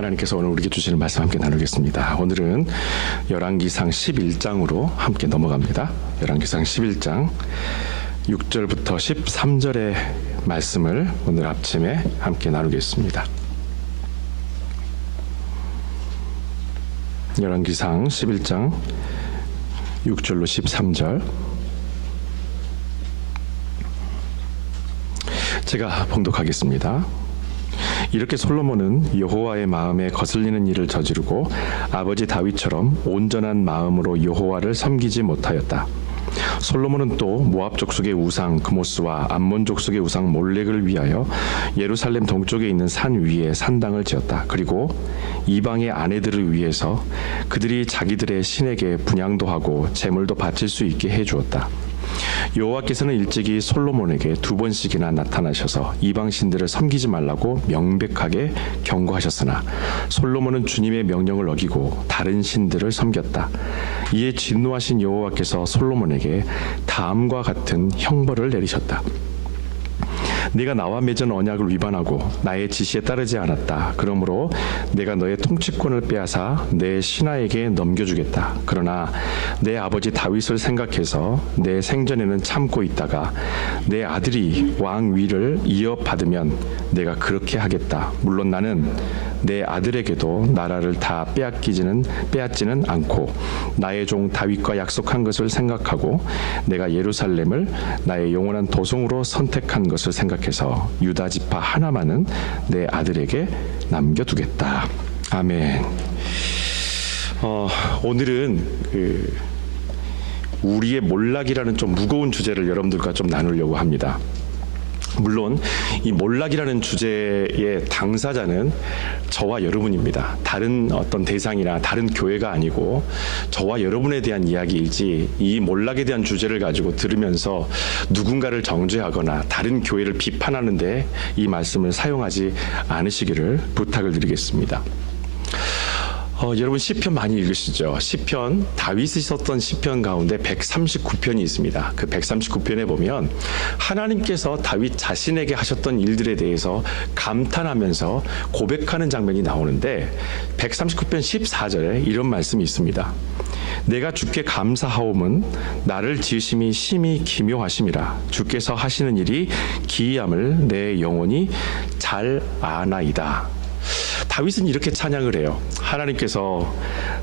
하나님께서 오늘 우리에게 주시는 말씀 함께 나누겠습니다. 오늘은 열왕기상 11장으로 함께 넘어갑니다. 열왕기상 11장 6절부터 13절의 말씀을 오늘 아침에 함께 나누겠습니다. 열왕기상 11장 6절로 13절, 제가 봉독하겠습니다. 이렇게 솔로몬은 여호와의 마음에 거슬리는 일을 저지르고 아버지 다윗처럼 온전한 마음으로 여호와를 섬기지 못하였다. 솔로몬은 또 모압 족속의 우상 그모스와 암몬 족속의 우상 몰렉을 위하여 예루살렘 동쪽에 있는 산 위에 산당을 지었다. 그리고 이방의 아내들을 위해서 그들이 자기들의 신에게 분향도 하고 제물도 바칠 수 있게 해주었다. 여호와께서는 일찍이 솔로몬에게 2번씩이나 나타나셔서 이방 신들을 섬기지 말라고 명백하게 경고하셨으나 솔로몬은 주님의 명령을 어기고 다른 신들을 섬겼다. 이에 진노하신 여호와께서 솔로몬에게 다음과 같은 형벌을 내리셨다. 네가 나와 맺은 언약을 위반하고 나의 지시에 따르지 않았다. 그러므로 내가 너의 통치권을 빼앗아 내 신하에게 넘겨주겠다. 그러나 내 아버지 다윗을 생각해서 내 생전에는 참고 있다가 내 아들이 왕 위를 이어받으면 내가 그렇게 하겠다. 물론 나는 내 아들에게도 나라를 다 빼앗지는 않고 나의 종 다윗과 약속한 것을 생각하고 내가 예루살렘을 나의 영원한 도성으로 선택한 것을 생각해서 유다 지파 하나만은 내 아들에게 남겨두겠다. 아멘. 오늘은 우리의 몰락이라는 좀 무거운 주제를 여러분들과 좀 나누려고 합니다. 물론 이 몰락이라는 주제의 당사자는 저와 여러분입니다. 다른 어떤 대상이나 다른 교회가 아니고 저와 여러분에 대한 이야기이지, 이 몰락에 대한 주제를 가지고 들으면서 누군가를 정죄하거나 다른 교회를 비판하는데 이 말씀을 사용하지 않으시기를 부탁을 드리겠습니다. 여러분 시편 많이 읽으시죠? 시편, 다윗이 썼던 시편 가운데 139편이 있습니다. 그 139편에 보면 하나님께서 다윗 자신에게 하셨던 일들에 대해서 감탄하면서 고백하는 장면이 나오는데 139편 14절에 이런 말씀이 있습니다. 내가 주께 감사하옴은 나를 지으심이 심히 기묘하심이라. 주께서 하시는 일이 기이함을 내 영혼이 잘 아나이다. 다윗은 이렇게 찬양을 해요. 하나님께서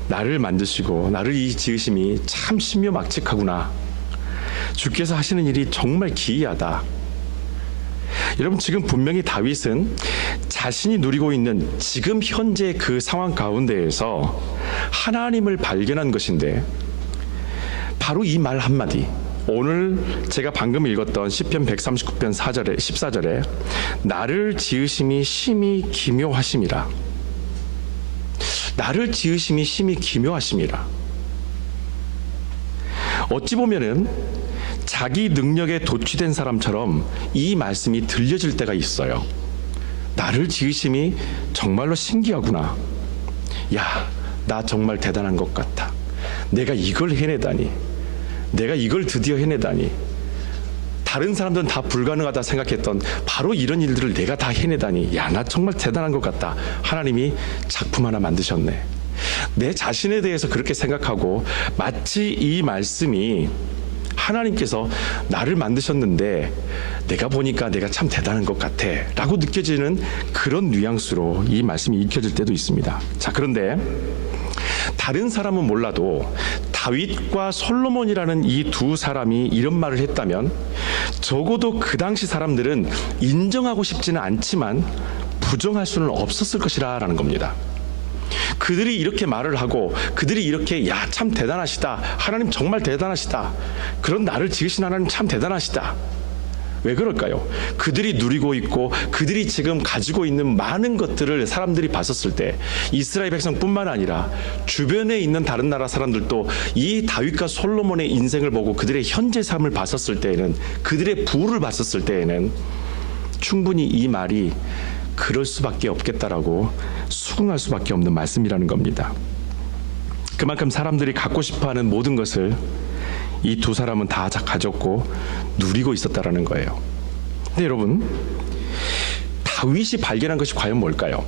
나를 만드시고 나를 이 지으심이 참 신묘막측하구나. 주께서 하시는 일이 정말 기이하다. 여러분, 지금 분명히 다윗은 자신이 누리고 있는 지금 현재 그 상황 가운데에서 하나님을 발견한 것인데, 바로 이 말 한마디, 오늘 제가 방금 읽었던 시편 139편 14절에 나를 지으심이 심히 기묘하심이라. 나를 지으심이 심히 기묘하심이라. 어찌 보면은 자기 능력에 도취된 사람처럼 이 말씀이 들려질 때가 있어요. 나를 지으심이 정말로 신기하구나. 야, 나 정말 대단한 것 같아. 내가 이걸 해내다니. 내가 이걸 드디어 해내다니. 다른 사람들은 다 불가능하다 생각했던 바로 이런 일들을 내가 다 해내다니. 야, 나 정말 대단한 것 같다. 하나님이 작품 하나 만드셨네. 내 자신에 대해서 그렇게 생각하고, 마치 이 말씀이 하나님께서 나를 만드셨는데 내가 보니까 내가 참 대단한 것 같아 라고 느껴지는 그런 뉘앙스로 이 말씀이 읽혀질 때도 있습니다. 자, 그런데 다른 사람은 몰라도 다윗과 솔로몬이라는 이 두 사람이 이런 말을 했다면 적어도 그 당시 사람들은 인정하고 싶지는 않지만 부정할 수는 없었을 것이라 라는 겁니다. 그들이 이렇게 말을 하고 그들이 이렇게 야, 참 대단하시다. 하나님 정말 대단하시다. 그런 나를 지으신 하나님 참 대단하시다. 왜 그럴까요? 그들이 누리고 있고 그들이 지금 가지고 있는 많은 것들을 사람들이 봤었을 때, 이스라엘 백성뿐만 아니라 주변에 있는 다른 나라 사람들도 이 다윗과 솔로몬의 인생을 보고 그들의 현재 삶을 봤었을 때에는, 그들의 부를 봤었을 때에는 충분히 이 말이 그럴 수밖에 없겠다라고 수긍할 수밖에 없는 말씀이라는 겁니다. 그만큼 사람들이 갖고 싶어하는 모든 것을 이 두 사람은 다 가졌고 누리고 있었다라는 거예요. 근데 여러분, 다윗이 발견한 것이 과연 뭘까요?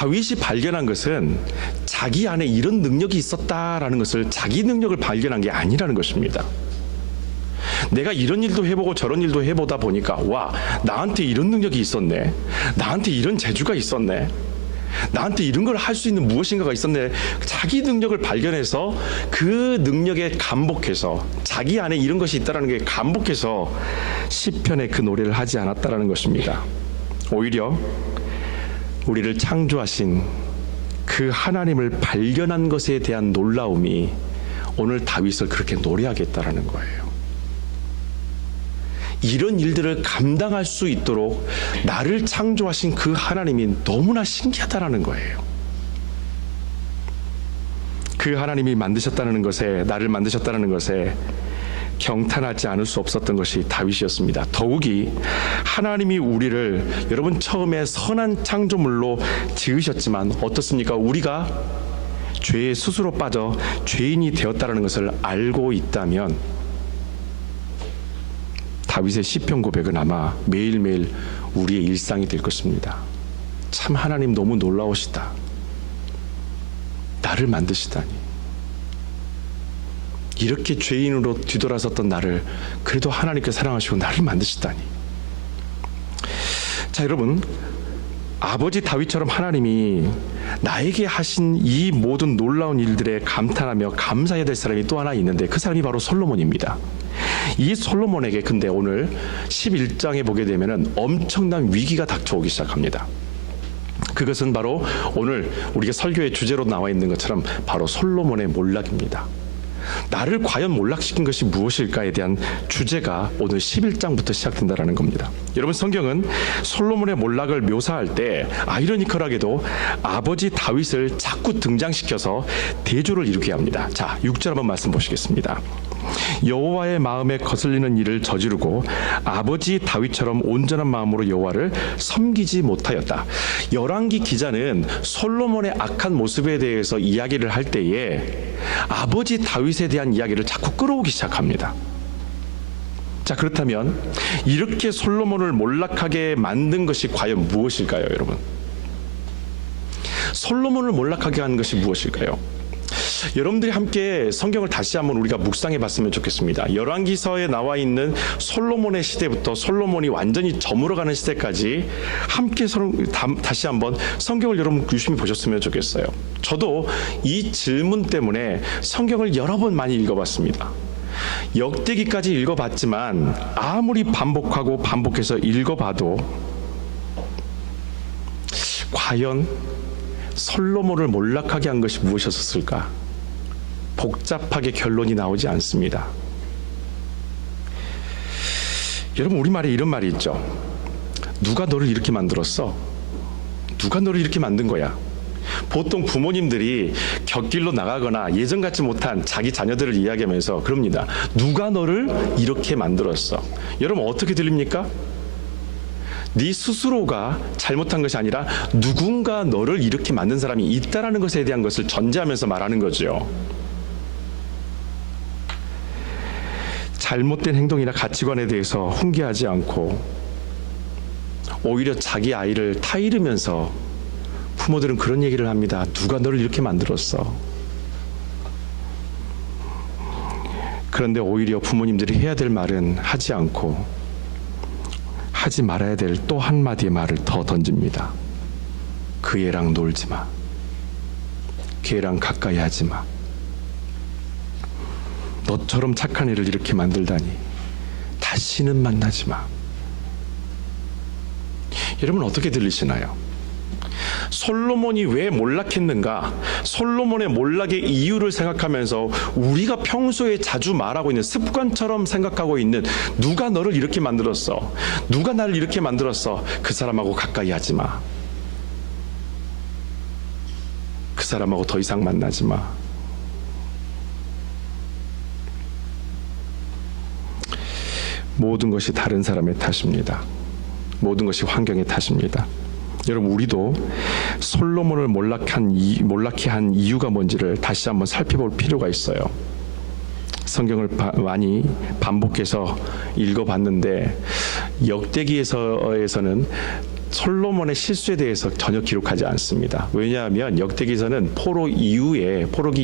다윗이 발견한 것은 자기 안에 이런 능력이 있었다라는 것을, 자기 능력을 발견한 게 아니라는 것입니다. 내가 이런 일도 해보고 저런 일도 해보다 보니까 와, 나한테 이런 능력이 있었네, 나한테 이런 재주가 있었네, 나한테 이런 걸 할 수 있는 무엇인가가 있었네. 자기 능력을 발견해서 그 능력에 감복해서, 자기 안에 이런 것이 있다는 게 감복해서 시편에 그 노래를 하지 않았다라는 것입니다. 오히려 우리를 창조하신 그 하나님을 발견한 것에 대한 놀라움이 오늘 다윗을 그렇게 노래하게 했다라는 거예요. 이런 일들을 감당할 수 있도록 나를 창조하신 그 하나님이 너무나 신기하다라는 거예요. 그 하나님이 만드셨다는 것에, 나를 만드셨다는 것에 경탄하지 않을 수 없었던 것이 다윗이었습니다. 더욱이 하나님이 우리를, 여러분, 처음에 선한 창조물로 지으셨지만 어떻습니까? 우리가 죄의 스스로 빠져 죄인이 되었다는 것을 알고 있다면 다윗의 시편 고백은 아마 매일매일 우리의 일상이 될 것입니다. 참 하나님 너무 놀라우시다. 나를 만드시다니. 이렇게 죄인으로 뒤돌아섰던 나를 그래도 하나님께 사랑하시고 나를 만드시다니. 자, 여러분, 아버지 다윗처럼 하나님이 나에게 하신 이 모든 놀라운 일들에 감탄하며 감사해야 될 사람이 또 하나 있는데, 그 사람이 바로 솔로몬입니다. 이 솔로몬에게 근데 오늘 11장에 보게 되면은 엄청난 위기가 닥쳐오기 시작합니다. 그것은 바로 오늘 우리가 설교의 주제로 나와 있는 것처럼 바로 솔로몬의 몰락입니다. 나를 과연 몰락시킨 것이 무엇일까에 대한 주제가 오늘 11장부터 시작된다는 겁니다. 여러분, 성경은 솔로몬의 몰락을 묘사할 때 아이러니컬하게도 아버지 다윗을 자꾸 등장시켜서 대조를 이루게 합니다. 자, 6절 한번 말씀 보시겠습니다. 여호와의 마음에 거슬리는 일을 저지르고 아버지 다윗처럼 온전한 마음으로 여호와를 섬기지 못하였다. 열왕기 기자는 솔로몬의 악한 모습에 대해서 이야기를 할 때에 아버지 다윗에 대한 이야기를 자꾸 끌어오기 시작합니다. 자, 그렇다면 이렇게 솔로몬을 몰락하게 만든 것이 과연 무엇일까요, 여러분? 솔로몬을 몰락하게 한 것이 무엇일까요? 여러분들이 함께 성경을 다시 한번 우리가 묵상해 봤으면 좋겠습니다. 열왕기서에 나와 있는 솔로몬의 시대부터 솔로몬이 완전히 저물어가는 시대까지 함께 다시 한번 성경을 여러분 유심히 보셨으면 좋겠어요. 저도 이 질문 때문에 성경을 여러 번 많이 읽어봤습니다. 역대기까지 읽어봤지만 아무리 반복하고 반복해서 읽어봐도 과연 솔로몬을 몰락하게 한 것이 무엇이었을까? 복잡하게 결론이 나오지 않습니다. 여러분, 우리말에 이런 말이 있죠. 누가 너를 이렇게 만들었어? 누가 너를 이렇게 만든 거야? 보통 부모님들이 곁길로 나가거나 예전 같지 못한 자기 자녀들을 이야기하면서 그럽니다. 누가 너를 이렇게 만들었어? 여러분, 어떻게 들립니까? 네 스스로가 잘못한 것이 아니라 누군가 너를 이렇게 만든 사람이 있다라는 것에 대한 것을 전제하면서 말하는 거죠. 잘못된 행동이나 가치관에 대해서 훈계하지 않고 오히려 자기 아이를 타이르면서 부모들은 그런 얘기를 합니다. 누가 너를 이렇게 만들었어? 그런데 오히려 부모님들이 해야 될 말은 하지 않고 하지 말아야 될 또 한마디의 말을 더 던집니다. 그 애랑 놀지 마. 걔랑 가까이 하지 마. 너처럼 착한 애를 이렇게 만들다니. 다시는 만나지 마. 여러분, 어떻게 들리시나요? 솔로몬이 왜 몰락했는가? 솔로몬의 몰락의 이유를 생각하면서 우리가 평소에 자주 말하고 있는 습관처럼 생각하고 있는 누가 너를 이렇게 만들었어? 누가 나를 이렇게 만들었어? 그 사람하고 가까이 하지 마. 그 사람하고 더 이상 만나지 마. 모든 것이 다른 사람의 탓입니다. 모든 것이 환경의 탓입니다. 여러분, 우리도 솔로몬을 몰락케 한 이유가 뭔지를 다시 한번 살펴볼 필요가 있어요. 성경을 많이 반복해서 읽어봤는데 역대기에서는 솔로몬의 실수에 대해서 전혀 기록하지 않습니다. 왜냐하면 역대기서는 포로기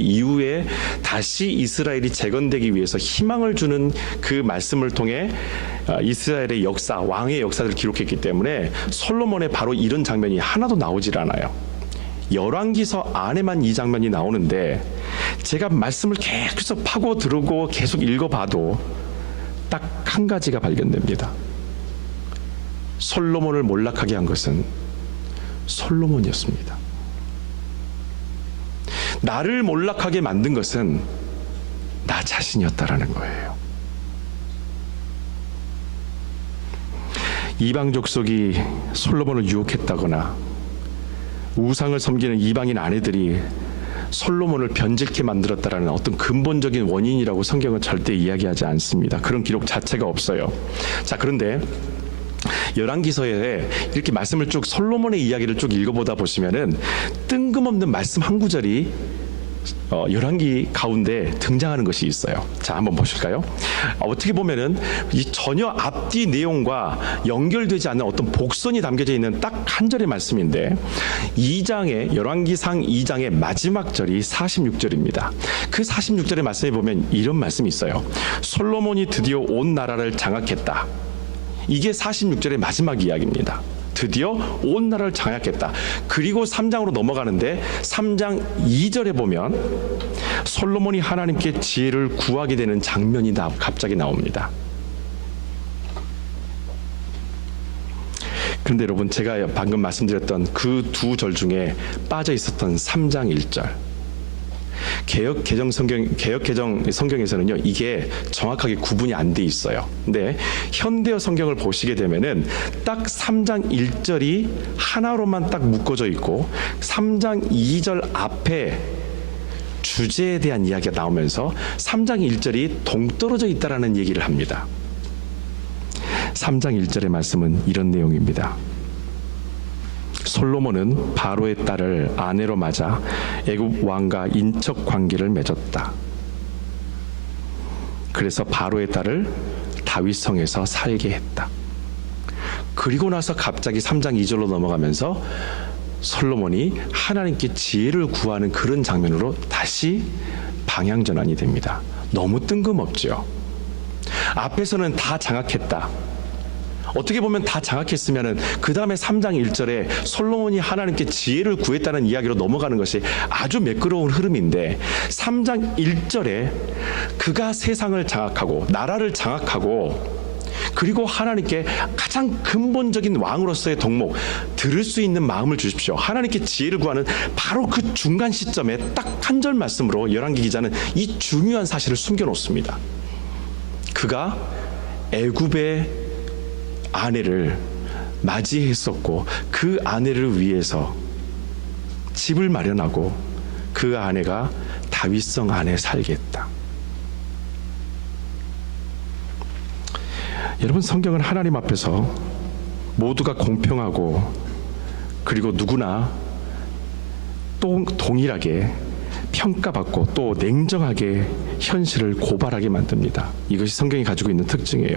이후에 다시 이스라엘이 재건되기 위해서 희망을 주는 그 말씀을 통해 이스라엘의 역사, 왕의 역사를 기록했기 때문에 솔로몬의 바로 이런 장면이 하나도 나오질 않아요. 열왕기서 안에만 이 장면이 나오는데 제가 말씀을 계속 파고 들고 계속 읽어봐도 딱 한 가지가 발견됩니다. 솔로몬을 몰락하게 한 것은 솔로몬이었습니다. 나를 몰락하게 만든 것은 나 자신이었다라는 거예요. 이방 족속이 솔로몬을 유혹했다거나 우상을 섬기는 이방인 아내들이 솔로몬을 변질케 만들었다라는 어떤 근본적인 원인이라고 성경은 절대 이야기하지 않습니다. 그런 기록 자체가 없어요. 자, 그런데 열왕기서에 이렇게 말씀을 쭉 솔로몬의 이야기를 쭉 읽어보다 보시면은 뜬금없는 말씀 한 구절이 열왕기 가운데 등장하는 것이 있어요. 자, 한번 보실까요? 어떻게 보면은 이 전혀 앞뒤 내용과 연결되지 않는 어떤 복선이 담겨져 있는 딱 한 절의 말씀인데 열왕기상 2장의 마지막 절이 46절입니다. 그 46절의 말씀에 보면 이런 말씀이 있어요. 솔로몬이 드디어 온 나라를 장악했다. 이게 46절의 마지막 이야기입니다. 드디어 온 나라를 장악했다. 그리고 3장으로 넘어가는데 3장 2절에 보면 솔로몬이 하나님께 지혜를 구하게 되는 장면이 갑자기 나옵니다. 그런데 여러분, 제가 방금 말씀드렸던 그 두 절 중에 빠져 있었던 3장 1절, 개혁개정 성경에서는요, 이게 정확하게 구분이 안 돼 있어요. 근데 현대어 성경을 보시게 되면은 딱 3장 1절이 하나로만 딱 묶어져 있고 3장 2절 앞에 주제에 대한 이야기가 나오면서 3장 1절이 동떨어져 있다라는 얘기를 합니다. 3장 1절의 말씀은 이런 내용입니다. 솔로몬은 바로의 딸을 아내로 맞아 애굽 왕과 인척 관계를 맺었다. 그래서 바로의 딸을 다윗성에서 살게 했다. 그리고 나서 갑자기 3장 2절로 넘어가면서 솔로몬이 하나님께 지혜를 구하는 그런 장면으로 다시 방향 전환이 됩니다. 너무 뜬금없죠. 앞에서는 다 장악했다. 어떻게 보면 다 장악했으면은 그 다음에 3장 1절에 솔로몬이 하나님께 지혜를 구했다는 이야기로 넘어가는 것이 아주 매끄러운 흐름인데 3장 1절에 그가 세상을 장악하고 나라를 장악하고 그리고 하나님께 가장 근본적인 왕으로서의 덕목 들을 수 있는 마음을 주십시오. 하나님께 지혜를 구하는 바로 그 중간 시점에 딱 한 절 말씀으로 열왕기 기자는 이 중요한 사실을 숨겨놓습니다. 그가 애굽의 아내를 맞이했었고 그 아내를 위해서 집을 마련하고 그 아내가 다윗성 안에 살게 했다. 여러분, 성경은 하나님 앞에서 모두가 공평하고 그리고 누구나 또 동일하게 평가받고 또 냉정하게 현실을 고발하게 만듭니다. 이것이 성경이 가지고 있는 특징이에요.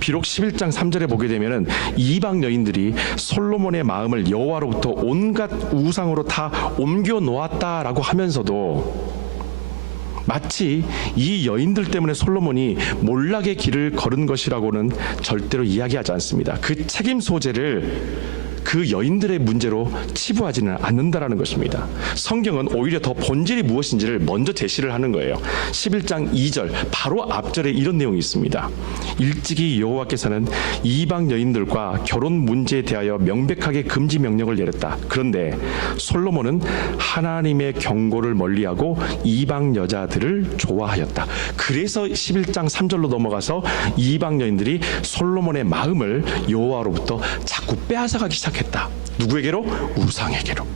비록 11장 3절에 보게 되면은 이방 여인들이 솔로몬의 마음을 여호와로부터 온갖 우상으로 다 옮겨 놓았다라고 하면서도 마치 이 여인들 때문에 솔로몬이 몰락의 길을 걸은 것이라고는 절대로 이야기하지 않습니다. 그 책임 소재를 그 여인들의 문제로 치부하지는 않는다라는 것입니다. 성경은 오히려 더 본질이 무엇인지를 먼저 제시를 하는 거예요. 11장 2절 바로 앞절에 이런 내용이 있습니다. 일찍이 여호와께서는 이방 여인들과 결혼 문제에 대하여 명백하게 금지 명령을 내렸다. 그런데 솔로몬은 하나님의 경고를 멀리하고 이방 여자들을 좋아하였다. 그래서 11장 3절로 넘어가서 이방 여인들이 솔로몬의 마음을 여호와로부터 자꾸 빼앗아가기 시작했다. 누구에게로? 우상에게로.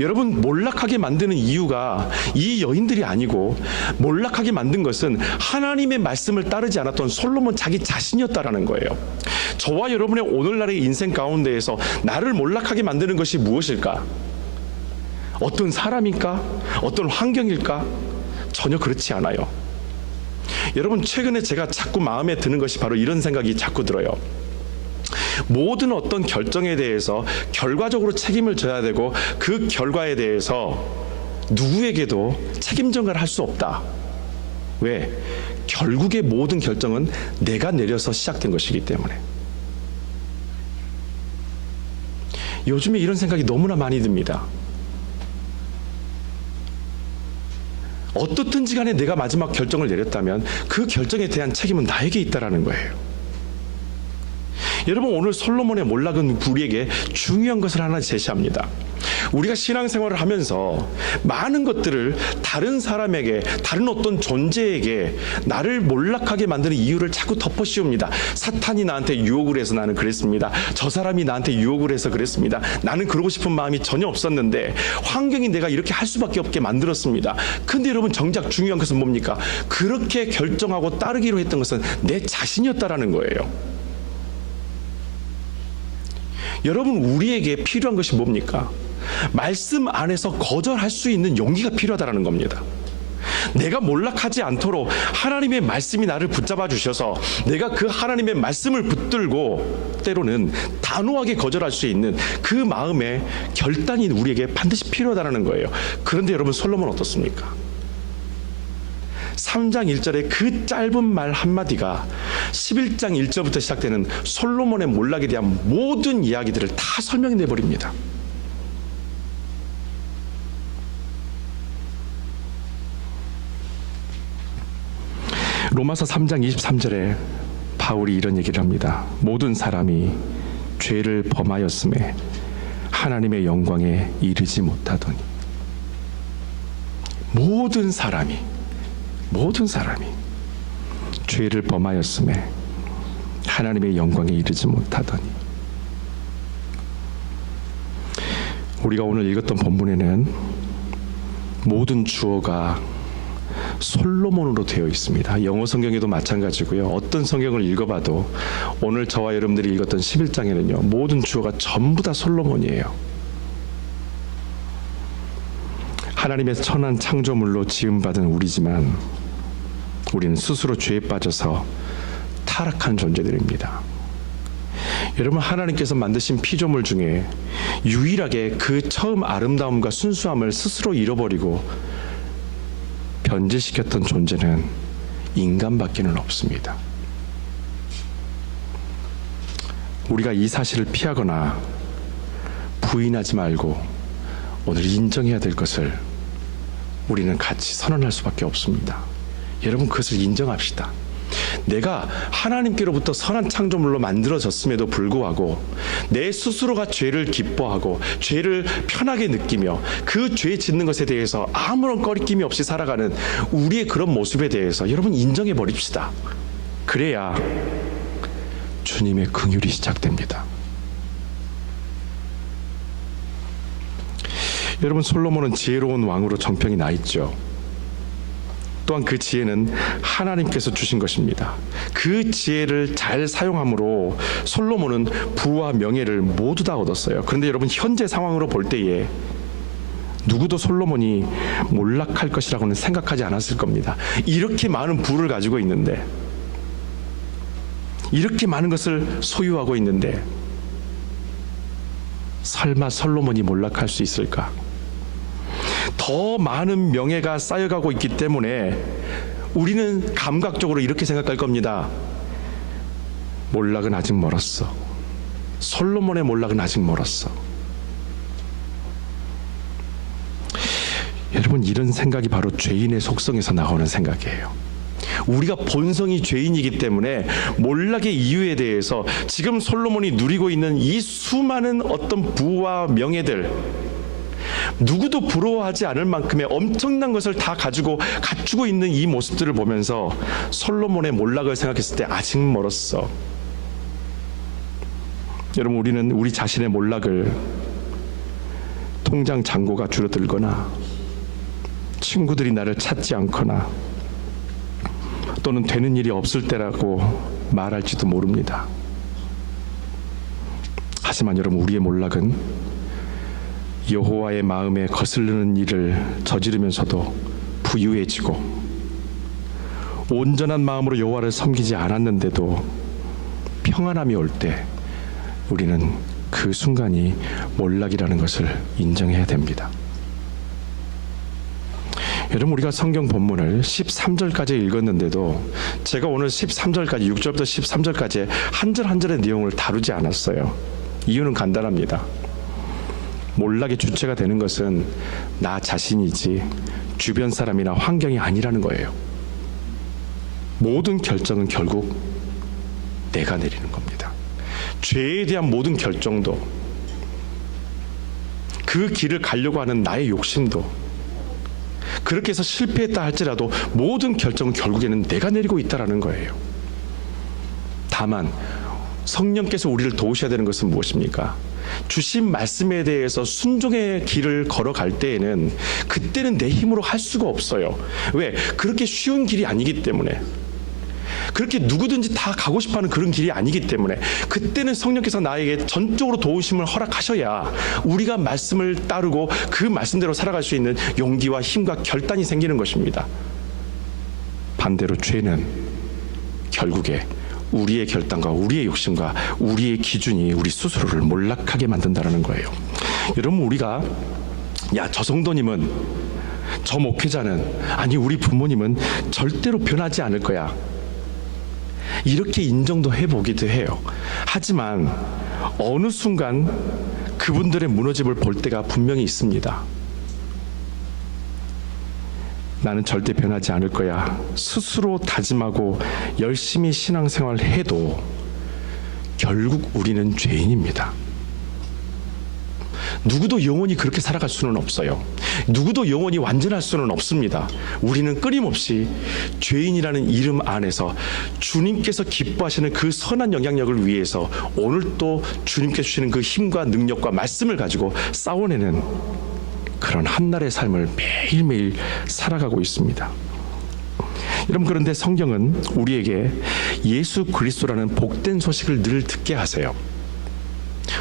여러분, 몰락하게 만드는 이유가 이 여인들이 아니고 몰락하게 만든 것은 하나님의 말씀을 따르지 않았던 솔로몬 자기 자신이었다라는 거예요. 저와 여러분의 오늘날의 인생 가운데에서 나를 몰락하게 만드는 것이 무엇일까? 어떤 사람일까? 어떤 환경일까? 전혀 그렇지 않아요. 여러분, 최근에 제가 자꾸 마음에 드는 것이 바로 이런 생각이 자꾸 들어요. 모든 어떤 결정에 대해서 결과적으로 책임을 져야 되고 그 결과에 대해서 누구에게도 책임 전가를 할 수 없다. 왜? 결국의 모든 결정은 내가 내려서 시작된 것이기 때문에. 요즘에 이런 생각이 너무나 많이 듭니다. 어떻든지 간에 내가 마지막 결정을 내렸다면 그 결정에 대한 책임은 나에게 있다라는 거예요. 여러분, 오늘 솔로몬의 몰락은 우리에게 중요한 것을 하나 제시합니다. 우리가 신앙생활을 하면서 많은 것들을 다른 사람에게, 다른 어떤 존재에게 나를 몰락하게 만드는 이유를 자꾸 덮어씌웁니다. 사탄이 나한테 유혹을 해서 나는 그랬습니다. 저 사람이 나한테 유혹을 해서 그랬습니다. 나는 그러고 싶은 마음이 전혀 없었는데 환경이 내가 이렇게 할 수밖에 없게 만들었습니다. 근데 여러분, 정작 중요한 것은 뭡니까? 그렇게 결정하고 따르기로 했던 것은 내 자신이었다라는 거예요. 여러분, 우리에게 필요한 것이 뭡니까? 말씀 안에서 거절할 수 있는 용기가 필요하다는 겁니다. 내가 몰락하지 않도록 하나님의 말씀이 나를 붙잡아 주셔서 내가 그 하나님의 말씀을 붙들고 때로는 단호하게 거절할 수 있는 그 마음의 결단이 우리에게 반드시 필요하다는 거예요. 그런데 여러분, 솔로몬 어떻습니까? 3장 1절의 그 짧은 말 한마디가 11장 1절부터 시작되는 솔로몬의 몰락에 대한 모든 이야기들을 다 설명해 내버립니다. 로마서 3장 23절에 바울이 이런 얘기를 합니다. 모든 사람이 죄를 범하였음에 하나님의 영광에 이르지 못하더니. 모든 사람이 죄를 범하였음에 하나님의 영광에 이르지 못하더니. 우리가 오늘 읽었던 본문에는 모든 주어가 솔로몬으로 되어 있습니다. 영어 성경에도 마찬가지고요. 어떤 성경을 읽어봐도 오늘 저와 여러분들이 읽었던 11장에는요, 모든 주어가 전부 다 솔로몬이에요. 하나님의 선한 창조물로 지음받은 우리지만 우리는 스스로 죄에 빠져서 타락한 존재들입니다. 여러분, 하나님께서 만드신 피조물 중에 유일하게 그 처음 아름다움과 순수함을 스스로 잃어버리고 변질시켰던 존재는 인간밖에는 없습니다. 우리가 이 사실을 피하거나 부인하지 말고 오늘 인정해야 될 것을 우리는 같이 선언할 수밖에 없습니다. 여러분, 그것을 인정합시다. 내가 하나님께로부터 선한 창조물로 만들어졌음에도 불구하고 내 스스로가 죄를 기뻐하고 죄를 편하게 느끼며 그 죄 짓는 것에 대해서 아무런 꺼리낌이 없이 살아가는 우리의 그런 모습에 대해서 여러분, 인정해 버립시다. 그래야 주님의 긍휼이 시작됩니다. 여러분, 솔로몬은 지혜로운 왕으로 정평이 나 있죠. 또한 그 지혜는 하나님께서 주신 것입니다. 그 지혜를 잘 사용함으로 솔로몬은 부와 명예를 모두 다 얻었어요. 그런데 여러분, 현재 상황으로 볼 때에 누구도 솔로몬이 몰락할 것이라고는 생각하지 않았을 겁니다. 이렇게 많은 부를 가지고 있는데, 이렇게 많은 것을 소유하고 있는데 설마 솔로몬이 몰락할 수 있을까? 더 많은 명예가 쌓여가고 있기 때문에 우리는 감각적으로 이렇게 생각할 겁니다. 몰락은 아직 멀었어. 솔로몬의 몰락은 아직 멀었어. 여러분, 이런 생각이 바로 죄인의 속성에서 나오는 생각이에요. 우리가 본성이 죄인이기 때문에 몰락의 이유에 대해서 지금 솔로몬이 누리고 있는 이 수많은 어떤 부와 명예들, 누구도 부러워하지 않을 만큼의 엄청난 것을 다 가지고 갖추고 있는 이 모습들을 보면서 솔로몬의 몰락을 생각했을 때 아직 멀었어. 여러분, 우리는 우리 자신의 몰락을 통장 잔고가 줄어들거나 친구들이 나를 찾지 않거나 또는 되는 일이 없을 때라고 말할지도 모릅니다. 하지만 여러분, 우리의 몰락은 여호와의 마음에 거스르는 일을 저지르면서도 부유해지고 온전한 마음으로 여호와를 섬기지 않았는데도 평안함이 올 때 우리는 그 순간이 몰락이라는 것을 인정해야 됩니다. 여러분, 우리가 성경 본문을 13절까지 읽었는데도 제가 오늘 13절까지 6절부터 13절까지 한 절 한 절의 내용을 다루지 않았어요. 이유는 간단합니다. 몰락의 주체가 되는 것은 나 자신이지 주변 사람이나 환경이 아니라는 거예요. 모든 결정은 결국 내가 내리는 겁니다. 죄에 대한 모든 결정도, 그 길을 가려고 하는 나의 욕심도, 그렇게 해서 실패했다 할지라도 모든 결정은 결국에는 내가 내리고 있다라는 거예요. 다만 성령께서 우리를 도우셔야 되는 것은 무엇입니까? 주신 말씀에 대해서 순종의 길을 걸어갈 때에는 그때는 내 힘으로 할 수가 없어요. 왜? 그렇게 쉬운 길이 아니기 때문에, 그렇게 누구든지 다 가고 싶어하는 그런 길이 아니기 때문에 그때는 성령께서 나에게 전적으로 도우심을 허락하셔야 우리가 말씀을 따르고 그 말씀대로 살아갈 수 있는 용기와 힘과 결단이 생기는 것입니다. 반대로 죄는 결국에 우리의 결단과 우리의 욕심과 우리의 기준이 우리 스스로를 몰락하게 만든다는 거예요. 여러분, 우리가 저 성도님은, 저 목회자는, 아니 우리 부모님은 절대로 변하지 않을 거야, 이렇게 인정도 해보기도 해요. 하지만 어느 순간 그분들의 무너짐을 볼 때가 분명히 있습니다. 나는 절대 변하지 않을 거야 스스로 다짐하고 열심히 신앙생활을 해도 결국 우리는 죄인입니다. 누구도 영원히 그렇게 살아갈 수는 없어요. 누구도 영원히 완전할 수는 없습니다. 우리는 끊임없이 죄인이라는 이름 안에서 주님께서 기뻐하시는 그 선한 영향력을 위해서 오늘 또 주님께서 주시는 그 힘과 능력과 말씀을 가지고 싸워내는 그런 한날의 삶을 매일매일 살아가고 있습니다. 여러분, 그런데 성경은 우리에게 예수 그리스도라는 복된 소식을 늘 듣게 하세요.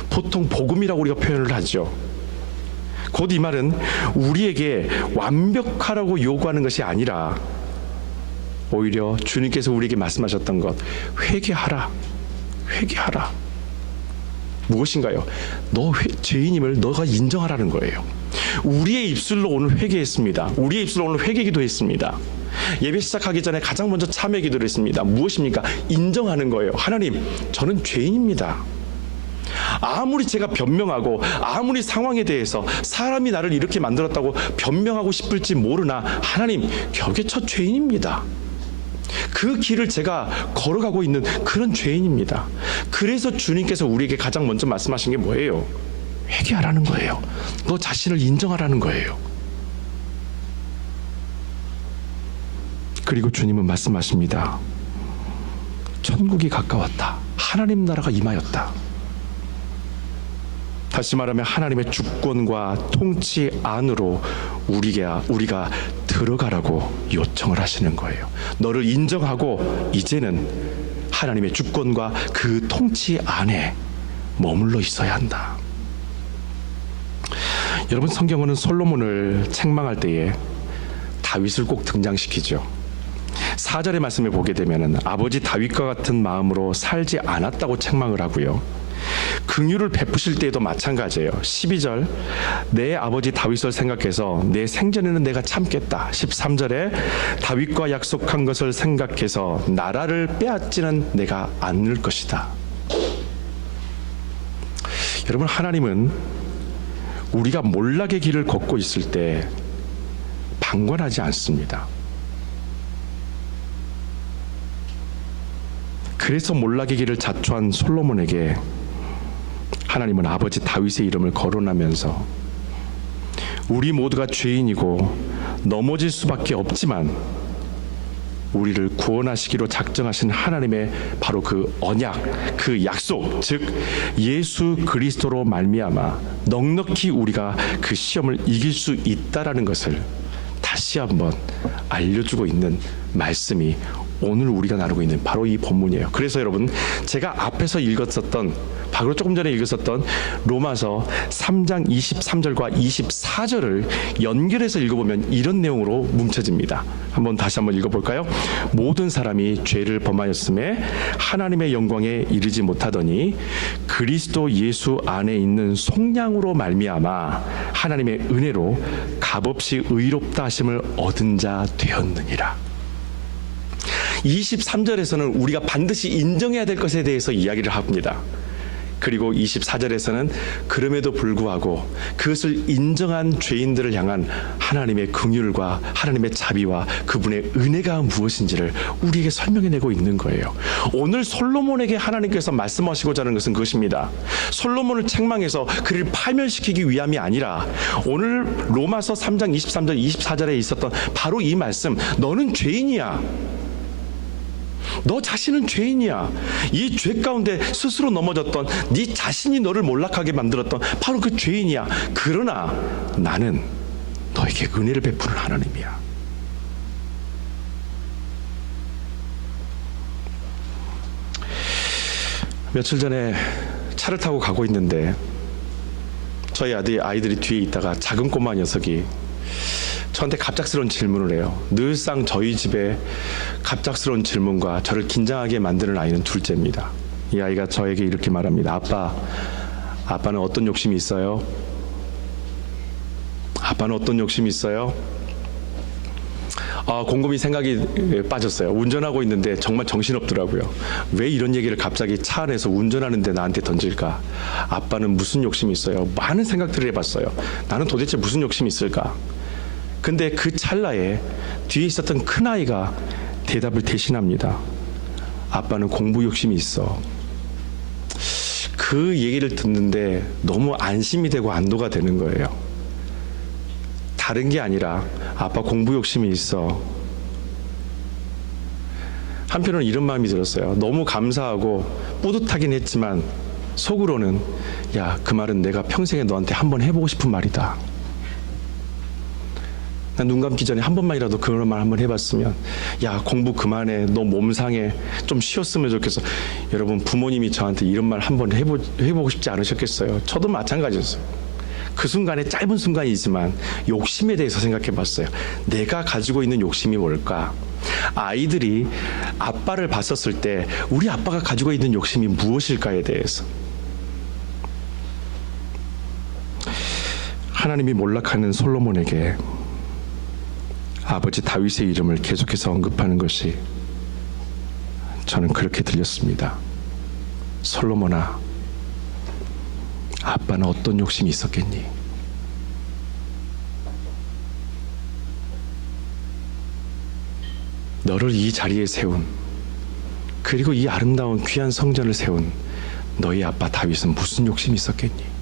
보통 복음이라고 우리가 표현을 하죠. 곧 이 말은 우리에게 완벽하라고 요구하는 것이 아니라 오히려 주님께서 우리에게 말씀하셨던 것, 회개하라, 회개하라. 무엇인가요? 너 죄인임을 너가 인정하라는 거예요. 우리의 입술로 오늘 회개했습니다. 우리의 입술로 오늘 회개기도 했습니다. 예배 시작하기 전에 가장 먼저 참회 기도를 했습니다. 무엇입니까? 인정하는 거예요. 하나님, 저는 죄인입니다. 아무리 제가 변명하고 아무리 상황에 대해서 사람이 나를 이렇게 만들었다고 변명하고 싶을지 모르나 하나님, 결국에 저 죄인입니다. 그 길을 제가 걸어가고 있는 그런 죄인입니다. 그래서 주님께서 우리에게 가장 먼저 말씀하신 게 뭐예요? 회개하라는 거예요. 너 자신을 인정하라는 거예요. 그리고 주님은 말씀하십니다. 천국이 가까웠다. 하나님 나라가 임하였다. 다시 말하면 하나님의 주권과 통치 안으로 우리가 들어가라고 요청을 하시는 거예요. 너를 인정하고 이제는 하나님의 주권과 그 통치 안에 머물러 있어야 한다. 여러분, 성경은 솔로몬을 책망할 때에 다윗을 꼭 등장시키죠. 4절의 말씀을 보게 되면 아버지 다윗과 같은 마음으로 살지 않았다고 책망을 하고요. 긍휼을 베푸실 때에도 마찬가지예요. 12절, 내 아버지 다윗을 생각해서 내 생전에는 내가 참겠다. 13절에 다윗과 약속한 것을 생각해서 나라를 빼앗지는 내가 않을 것이다. 여러분, 하나님은 우리가 몰락의 길을 걷고 있을 때 방관하지 않습니다. 그래서 몰락의 길을 자초한 솔로몬에게 하나님은 아버지 다윗의 이름을 거론하면서 우리 모두가 죄인이고 넘어질 수밖에 없지만 우리를 구원하시기로 작정하신 하나님의 바로 그 언약, 그 약속, 즉 예수 그리스도로 말미암아 넉넉히 우리가 그 시험을 이길 수 있다라는 것을 다시 한번 알려주고 있는 말씀이 오늘 우리가 나누고 있는 바로 이 본문이에요. 그래서 여러분, 제가 앞에서 읽었었던, 바로 조금 전에 읽었었던 로마서 3장 23절과 24절을 연결해서 읽어보면 이런 내용으로 뭉쳐집니다. 다시 한번 읽어볼까요? 모든 사람이 죄를 범하였음에 하나님의 영광에 이르지 못하더니 그리스도 예수 안에 있는 속량으로 말미암아 하나님의 은혜로 값없이 의롭다 하심을 얻은 자 되었느니라. 23절에서는 우리가 반드시 인정해야 될 것에 대해서 이야기를 합니다. 그리고 24절에서는 그럼에도 불구하고 그것을 인정한 죄인들을 향한 하나님의 긍휼과 하나님의 자비와 그분의 은혜가 무엇인지를 우리에게 설명해내고 있는 거예요. 오늘 솔로몬에게 하나님께서 말씀하시고자 하는 것은 그것입니다. 솔로몬을 책망해서 그를 파멸시키기 위함이 아니라 오늘 로마서 3장 23절 24절에 있었던 바로 이 말씀, 너는 죄인이야. 너 자신은 죄인이야. 이 죄 가운데 스스로 넘어졌던 네 자신이 너를 몰락하게 만들었던 바로 그 죄인이야. 그러나 나는 너에게 은혜를 베푸는 하나님이야. 며칠 전에 차를 타고 가고 있는데 저희 아이들이 뒤에 있다가 작은 꼬마 녀석이 저한테 갑작스러운 질문을 해요. 늘상 저희 집에 갑작스러운 질문과 저를 긴장하게 만드는 아이는 둘째입니다. 이 아이가 저에게 이렇게 말합니다. 아빠는 어떤 욕심이 있어요? 아빠는 어떤 욕심이 있어요? 곰곰이 생각이 빠졌어요. 운전하고 있는데 정말 정신없더라고요. 왜 이런 얘기를 갑자기 차 안에서 운전하는데 나한테 던질까? 아빠는 무슨 욕심이 있어요? 많은 생각들을 해봤어요. 나는 도대체 무슨 욕심이 있을까? 근데 그 찰나에 뒤에 있었던 큰아이가 대답을 대신합니다. 아빠는 공부 욕심이 있어. 그 얘기를 듣는데 너무 안심이 되고 안도가 되는 거예요. 다른 게 아니라 아빠 공부 욕심이 있어. 한편으로는 이런 마음이 들었어요. 너무 감사하고 뿌듯하긴 했지만 속으로는 야, 그 말은 내가 평생에 너한테 한번 해보고 싶은 말이다. 난 눈 감기 전에 한 번만이라도 그런 말 한번 해봤으면, 야, 공부 그만해, 너 몸 상해, 좀 쉬었으면 좋겠어. 여러분, 부모님이 저한테 이런 말 한번 해보고 싶지 않으셨겠어요? 저도 마찬가지였어요. 그 순간에, 짧은 순간이지만 욕심에 대해서 생각해봤어요. 내가 가지고 있는 욕심이 뭘까? 아이들이 아빠를 봤었을 때 우리 아빠가 가지고 있는 욕심이 무엇일까에 대해서. 하나님이 몰락하는 솔로몬에게 아버지 다윗의 이름을 계속해서 언급하는 것이 저는 그렇게 들렸습니다. 솔로몬아, 아빠는 어떤 욕심이 있었겠니? 너를 이 자리에 세운, 그리고 이 아름다운 귀한 성전을 세운 너희 아빠 다윗은 무슨 욕심이 있었겠니?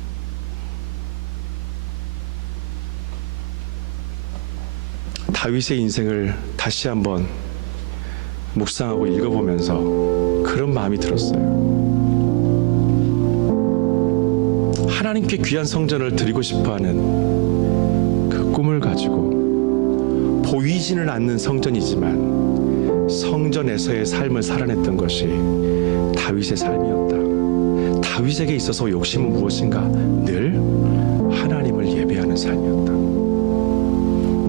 다윗의 인생을 다시 한번 묵상하고 읽어보면서 그런 마음이 들었어요. 하나님께 귀한 성전을 드리고 싶어하는 그 꿈을 가지고 보이지는 않는 성전이지만 성전에서의 삶을 살아냈던 것이 다윗의 삶이었다. 다윗에게 있어서 욕심은 무엇인가? 늘 하나님을 예배하는 삶이었다.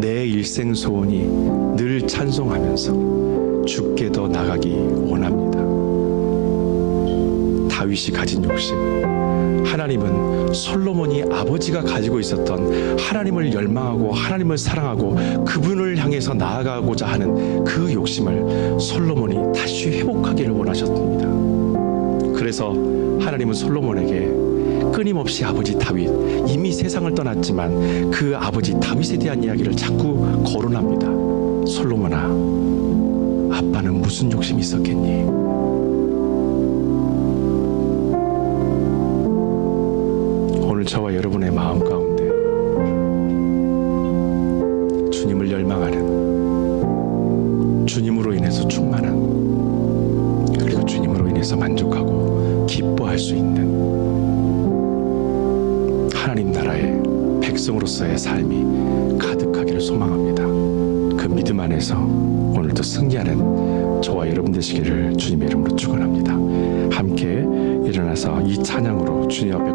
내 일생 소원이 늘 찬송하면서 주께 더 나가기 원합니다. 다윗이 가진 욕심, 하나님은 솔로몬이 아버지가 가지고 있었던 하나님을 열망하고 하나님을 사랑하고 그분을 향해서 나아가고자 하는 그 욕심을 솔로몬이 다시 회복하기를 원하셨습니다. 그래서 하나님은 솔로몬에게 끊임없이 아버지 다윗, 이미 세상을 떠났지만 그 아버지 다윗에 대한 이야기를 자꾸 거론합니다. 솔로몬아, 아빠는 무슨 욕심이 있었겠니? 오늘 저와 여러분의 마음 가운데 주님을 열망하는, 주님으로 인해서 충만한, 그리고 주님으로 인해서 만족하고 기뻐할 수 있는 하나님 나라의 백성으로서의 삶이 가득하기를 소망합니다. 그 믿음 안에서 오늘도 승리하는 저와 여러분 되시기를 주님의 이름으로 축원합니다. 함께 일어나서 이 찬양으로 주님 앞에